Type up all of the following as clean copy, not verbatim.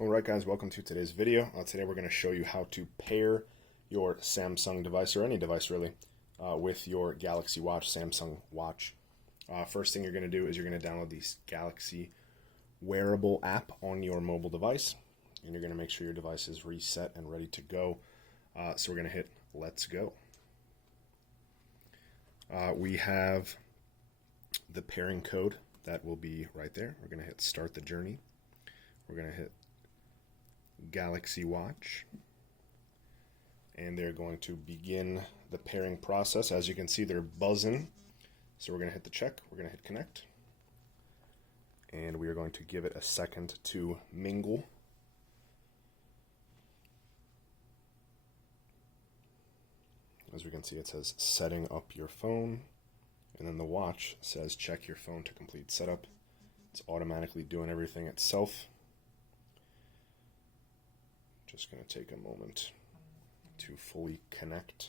Alright guys, welcome to today's video. Today we're going to show you how to pair your Samsung device, or any device really, with your Galaxy Watch, Samsung Watch. First thing you're going to do is you're going to download the Galaxy Wearable app on your mobile device, and you're going to make sure your device is reset and ready to go. So we're going to hit Let's Go. We have the pairing code that will be right there. We're going to hit Start the Journey. We're going to hit Galaxy Watch, and they're going to begin the pairing process. As you can see, they're buzzing, so we're going to hit the check, we're going to hit connect, and we are going to give it a second to mingle. As we can see, it says setting up your phone, and then the watch says check your phone to complete setup. It's automatically doing everything itself. Just going to take a moment to fully connect.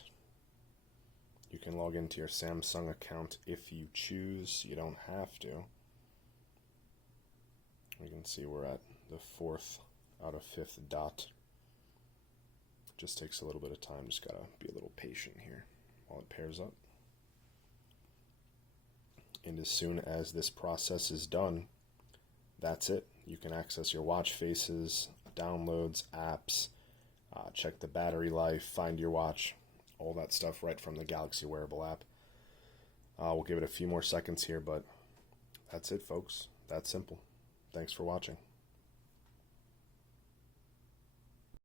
You can log into your Samsung account if you choose. You don't have to. You can see we're at the 4th out of 5th dot. Just takes a little bit of time. Just gotta be a little patient here while it pairs up. And as soon as this process is done, that's it. You can access your watch faces, downloads, apps, check the battery life, find your watch, all that stuff right from the Galaxy Wearable app. We'll give it a few more seconds here, but that's it, folks. That's simple. Thanks for watching.